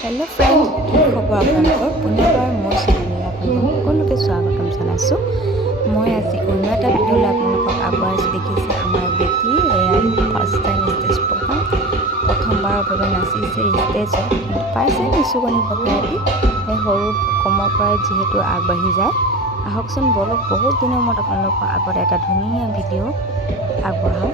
Hello' friend, কি খবৰ আপোনালোকৰ? পুনৰবাৰ মোৰ চেনেললৈ আপোনালোকক সকলোকে স্বাগতম জনাইছোঁ। মই আজি অন্য এটা ভিডিঅ'লৈ আপোনালোকক আগবঢ়াইছোঁ। দেখিছে আমাৰ বেটী এয়া ফাৰ্ষ্ট টাইম ষ্টেজ প্ৰগ্ৰাম, প্ৰথমবাৰৰ বাবে নাচিছে ষ্টেজত। পাইছে নিচুকনি বগাই দি সেই সৰু কমৰ পৰাই যিহেতু আগবাঢ়ি যায়। আহকচোন বলক, বহুত দিনৰ মূৰত আপোনালোকৰ আগত এটা ধুনীয়া ভিডিঅ' আগবঢ়াওঁ।